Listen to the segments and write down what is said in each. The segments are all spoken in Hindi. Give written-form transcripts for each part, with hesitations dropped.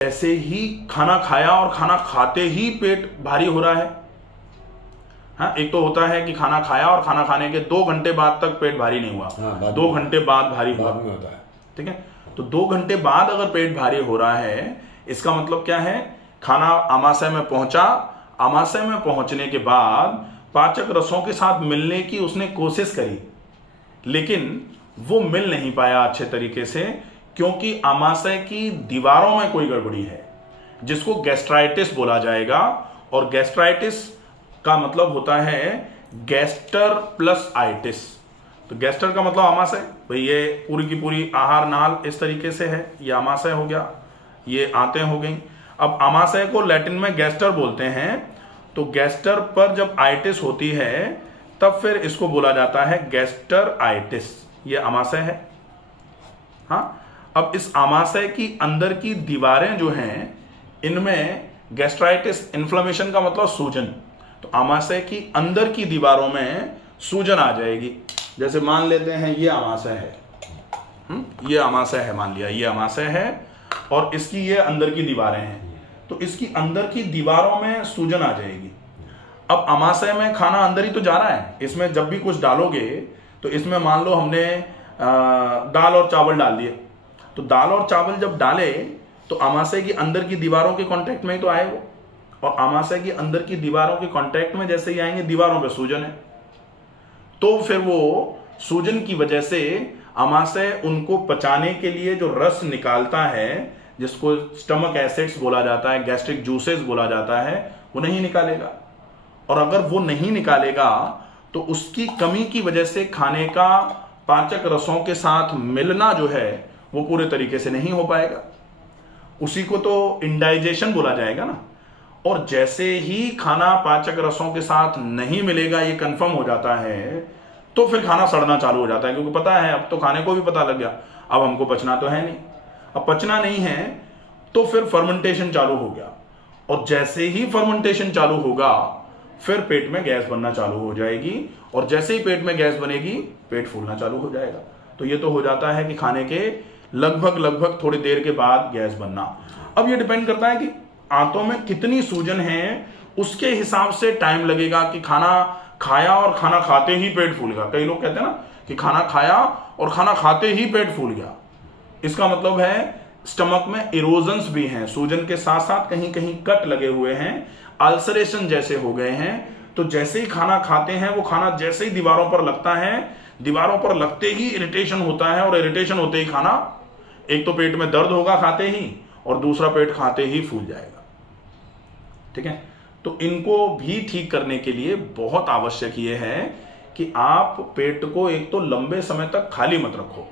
ऐसे ही खाना खाया और खाना खाते ही पेट भारी हो रहा है। हाँ, एक तो होता है कि खाना खाया और खाना खाने के 2 घंटे बाद तक पेट भारी नहीं हुआ। हाँ, 2 घंटे बाद भारी हुआ। होता है। ठीक है, तो 2 घंटे बाद अगर पेट भारी हो रहा है, इसका मतलब क्या है? खाना आमाशय में पहुंचा, आमाशय में पहुंचने के बाद पाचक रसों के साथ मिलने की उसने कोशिश करी, लेकिन वो मिल नहीं पाया अच्छे तरीके से, क्योंकि आमाशय की दीवारों में कोई गड़बड़ी है, जिसको गैस्ट्राइटिस बोला जाएगा। और गैस्ट्राइटिस का मतलब होता है गैस्टर प्लस आइटिस। तो गैस्टर का मतलब आमाशय, भाई ये पूरी की पूरी आहार नाल इस तरीके से है, ये आमाशय हो गया, ये आंतें हो गई। अब आमाशय को लैटिन में गैस्टर बोलते हैं, तो गैस्टर पर जब आइटिस होती है तब फिर इसको बोला जाता है गैस्टर आइटिस। ये आमाशय है। हाँ, अब इस आमाशय की अंदर की दीवारें जो हैं, इनमें गैस्ट्राइटिस, इन्फ्लेमेशन का मतलब सूजन, तो आमाशय की अंदर की दीवारों में सूजन आ जाएगी। जैसे मान लेते हैं ये आमाशय है, ये आमाशय है, मान लिया ये आमाशय है और इसकी ये अंदर की दीवारें हैं, तो इसकी अंदर की दीवारों में सूजन आ जाएगी। अब आमाशय में खाना अंदर ही तो जा रहा है, इसमें जब भी कुछ डालोगे तो इसमें मान लो हमने दाल और चावल डाल दिए, तो दाल और चावल जब डाले तो आमाशय की अंदर की दीवारों के कांटेक्ट में ही तो आए वो, और आमाशय की अंदर की दीवारों के कांटेक्ट में जैसे ही आएंगे, दीवारों पे सूजन है, तो फिर वो सूजन की वजह से आमाशय उनको पचाने के लिए जो रस निकालता है, जिसको स्टमक एसिड्स बोला जाता है, गैस्ट्रिक जूसेस बोला जाता है, वो नहीं निकालेगा। और अगर वो नहीं निकालेगा तो उसकी कमी की वजह से खाने का पाचक रसों के साथ मिलना जो है वो पूरे तरीके से नहीं हो पाएगा। उसी को तो इंडाइजेशन बोला जाएगा ना। और जैसे ही खाना पाचक रसों के साथ नहीं मिलेगा, ये कंफर्म हो जाता है, तो फिर खाना सड़ना चालू हो जाता है, क्योंकि पता है, अब तो खाने को भी पता लग गया, अब हमको पचना तो है नहीं। अब पचना नहीं है तो फिर फर्मेंटेशन चालू हो गया, और जैसे ही फर्मेंटेशन चालू होगा फिर पेट में गैस बनना चालू हो जाएगी, और जैसे ही पेट में गैस बनेगी पेट फूलना चालू हो जाएगा। तो ये तो हो जाता है कि खाने के लगभग थोड़ी देर के बाद गैस बनना। अब ये डिपेंड करता है कि आंतों में कितनी सूजन है, उसके हिसाब से टाइम लगेगा कि खाना खाया और खाना खाते ही पेट फूल गया। कई लोग कहते हैं ना कि खाना खाया और खाना खाते ही पेट फूल गया, इसका मतलब है स्टमक में इरोजन्स भी हैं, सूजन के साथ साथ कहीं कहीं कट लगे हुए हैं, अल्सरेशन जैसे हो गए हैं। तो जैसे ही खाना खाते हैं, वो खाना जैसे ही दीवारों पर लगता है, दीवारों पर लगते ही इरिटेशन होता है, और इरिटेशन होते ही खाना, एक तो पेट में दर्द होगा खाते ही, और दूसरा पेट खाते ही फूल जाएगा। ठीक है, तो इनको भी ठीक करने के लिए बहुत आवश्यक ये है कि आप पेट को एक तो लंबे समय तक खाली मत रखो,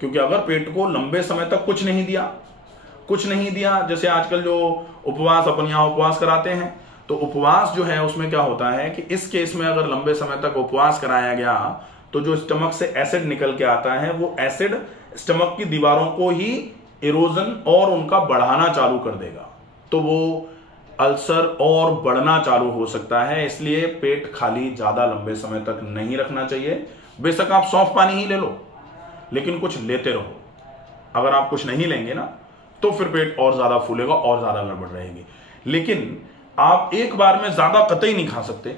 क्योंकि अगर पेट को लंबे समय तक कुछ नहीं दिया, जैसे आजकल जो उपवास, अपन यहाँ उपवास कराते हैं, तो उपवास जो है उसमें क्या होता है कि इस केस में अगर लंबे समय तक उपवास कराया गया तो जो स्टमक से एसिड निकल के आता है, वो एसिड स्टमक की दीवारों को ही इरोजन और उनका बढ़ाना चालू कर देगा, तो वो अल्सर और बढ़ना चालू हो सकता है। इसलिए पेट खाली ज्यादा लंबे समय तक नहीं रखना चाहिए। बेशक आप सौंफ पानी ही ले लो, लेकिन कुछ लेते रहो। अगर आप कुछ नहीं लेंगे ना तो फिर पेट और ज्यादा फूलेगा और ज्यादा गड़बड़ रहेगी। लेकिन आप एक बार में ज्यादा कतई नहीं खा सकते,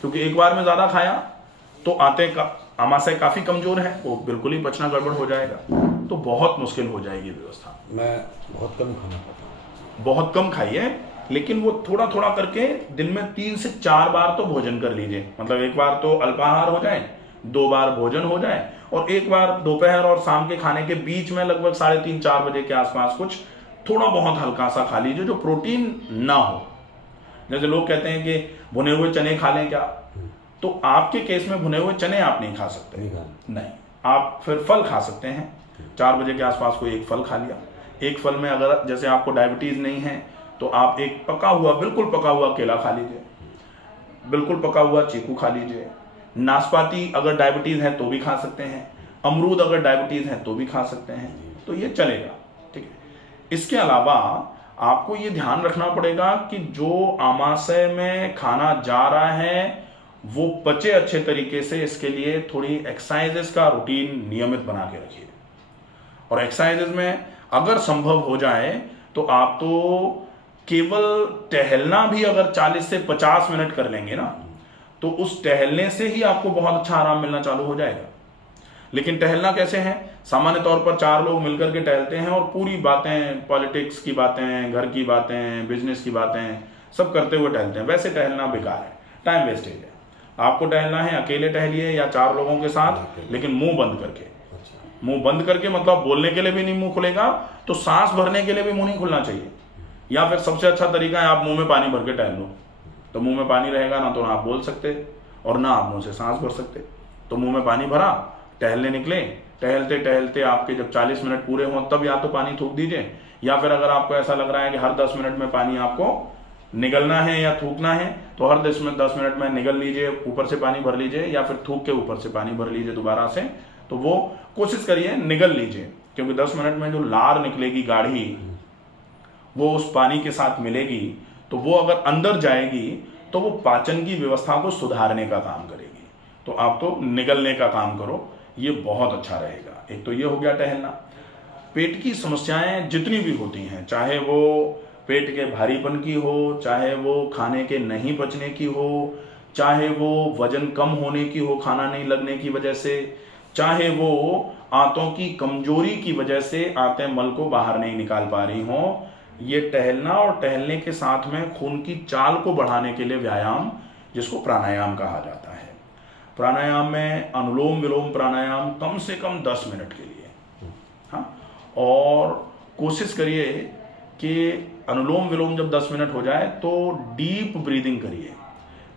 क्योंकि एक बार में ज्यादा खाया तो आमाशय काफी कमजोर है, वो बिल्कुल ही पचना गड़बड़ हो जाएगा, तो बहुत मुश्किल हो जाएगी व्यवस्था। मैं बहुत कम खाना खाता हूँ। बहुत कम खाइए, लेकिन वो थोड़ा थोड़ा करके दिन में 3 से 4 बार तो भोजन कर लीजिए। मतलब एक बार तो अल्पाहार हो जाए, 2 बार भोजन हो जाए, और एक बार दोपहर और शाम के खाने के बीच में लगभग 3:30-4 बजे के आसपास कुछ थोड़ा बहुत हल्का सा खा लीजिए, जो प्रोटीन ना हो। जैसे लोग कहते हैं कि भुने हुए चने खा लें क्या, तो आपके केस में भुने हुए चने आप नहीं खा सकते, नहीं, आप फिर फल खा सकते हैं। 4 बजे के आसपास कोई एक फल खा लिया। एक फल में अगर जैसे आपको डायबिटीज नहीं है तो आप एक बिल्कुल पका हुआ केला खा लीजिए, बिल्कुल पका हुआ चीकू खा लीजिए। नाशपाती अगर डायबिटीज है तो भी खा सकते हैं, अमरूद अगर डायबिटीज है तो भी खा सकते हैं, तो ये चलेगा। ठीक है, इसके अलावा आपको ये ध्यान रखना पड़ेगा कि जो आमाशय में खाना जा रहा है वो पचे अच्छे तरीके से। इसके लिए थोड़ी एक्सरसाइजेस का रूटीन नियमित बना के रखिए, और एक्सरसाइजेस में अगर संभव हो जाए तो आप तो केवल टहलना भी अगर 40 से 50 मिनट कर लेंगे ना, तो उस टहलने से ही आपको बहुत अच्छा आराम मिलना चालू हो जाएगा। लेकिन टहलना कैसे है? सामान्य तौर पर 4 लोग मिलकर के टहलते हैं और पूरी बातें, पॉलिटिक्स की बातें, घर की बातें, बिजनेस की बातें सब करते हुए टहलते हैं। वैसे टहलना बेकार है, टाइम वेस्टेज है। आपको टहलना है अकेले टहलिए या 4 लोगों के साथ, लेकिन मुंह बंद करके। मुंह बंद करके मतलब बोलने के लिए भी नहीं मुंह खुलेगा, तो सांस भरने के लिए भी मुंह नहीं खुलना चाहिए। या फिर सबसे अच्छा तरीका है आप मुंह में पानी भर के टहल लो, तो मुंह में पानी रहेगा ना, तो ना आप बोल सकते और ना आप मुंह से सांस भर सकते। तो मुंह में पानी भरा, टहलने निकले, टहलते टहलते आपके जब 40 मिनट पूरे हों तब या तो पानी थूक दीजिए, या फिर अगर आपको ऐसा लग रहा है कि हर 10 मिनट में पानी आपको निगलना है या थूकना है, तो हर 10 मिनट में निगल लीजिए, ऊपर से पानी भर लीजिए, या फिर थूक के ऊपर से पानी भर लीजिए दोबारा से। तो वो कोशिश करिए निगल लीजिए, क्योंकि 10 मिनट में जो लार निकलेगी गाढ़ी, वो उस पानी के साथ मिलेगी, तो वो अगर अंदर जाएगी तो वो पाचन की व्यवस्था को सुधारने का काम करेगी। तो आप तो निगलने का काम करो, ये बहुत अच्छा रहेगा। एक तो ये हो गया टहलना। पेट की समस्याएं जितनी भी होती हैं, चाहे वो पेट के भारीपन की हो, चाहे वो खाने के नहीं पचने की हो, चाहे वो वजन कम होने की हो खाना नहीं लगने की वजह से, चाहे वो आंतों की कमजोरी की वजह से आंतें मल को बाहर नहीं निकाल पा रही हों, ये टहलना और टहलने के साथ में खून की चाल को बढ़ाने के लिए व्यायाम, जिसको प्राणायाम कहा जाता है। प्राणायाम में अनुलोम विलोम प्राणायाम कम से कम 10 मिनट के लिए, हाँ, और कोशिश करिए कि अनुलोम विलोम जब 10 मिनट हो जाए तो डीप ब्रीदिंग करिए।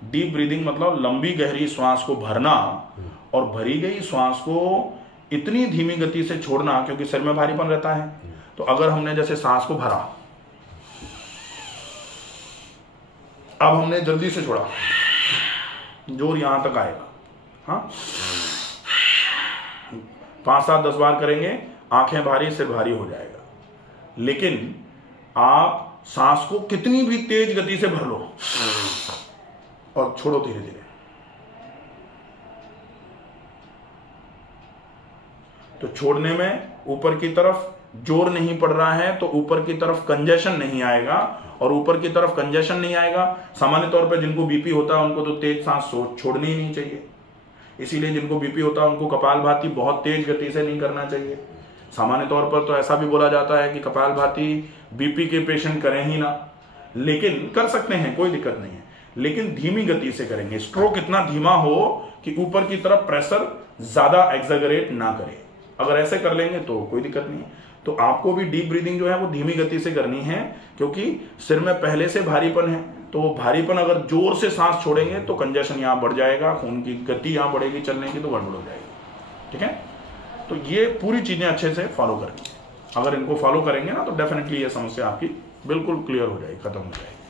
डीप ब्रीदिंग मतलब लंबी गहरी श्वास को भरना और भरी गई श्वास को इतनी धीमी गति से छोड़ना, क्योंकि सिर में भारीपन रहता है। तो अगर हमने जैसे सांस को भरा, अब हमने जल्दी से छोड़ा, जोर यहां तक आएगा, हाँ, 5, 7, 10 बार करेंगे, आंखें भारी, सिर भारी हो जाएगा। लेकिन आप सांस को कितनी भी तेज गति से भर लो और छोड़ो धीरे धीरे, तो छोड़ने में ऊपर की तरफ जोर नहीं पड़ रहा है, तो ऊपर की तरफ कंजेशन नहीं आएगा, और ऊपर की तरफ कंजेशन नहीं आएगा। सामान्य तौर पर जिनको बीपी होता है उनको तो तेज सांस छोड़नी ही नहीं चाहिए, इसीलिए जिनको बीपी होता है उनको कपालभाति बहुत तेज गति से नहीं करना चाहिए। सामान्य तौर पर तो ऐसा भी बोला जाता है कि कपालभाति बीपी के पेशेंट करें ही ना, लेकिन कर सकते हैं, कोई दिक्कत नहीं है, लेकिन धीमी गति से करेंगे। स्ट्रोक इतना धीमा हो कि ऊपर की तरफ प्रेशर ज्यादा एक्सैगरेट ना करे, अगर ऐसे कर लेंगे तो कोई दिक्कत नहीं है। तो आपको भी डीप ब्रीदिंग जो है वो धीमी गति से करनी है, क्योंकि सिर में पहले से भारीपन है, तो वो भारीपन अगर जोर से सांस छोड़ेंगे तो कंजेशन यहाँ बढ़ जाएगा, खून की गति यहाँ बढ़ेगी चलने की, तो गड़बड़ हो जाएगी। ठीक है, तो ये पूरी चीजें अच्छे से फॉलो करनी है। अगर इनको फॉलो करेंगे ना तो डेफिनेटली ये समस्या आपकी बिल्कुल क्लियर हो जाएगी, खत्म हो जाएगी।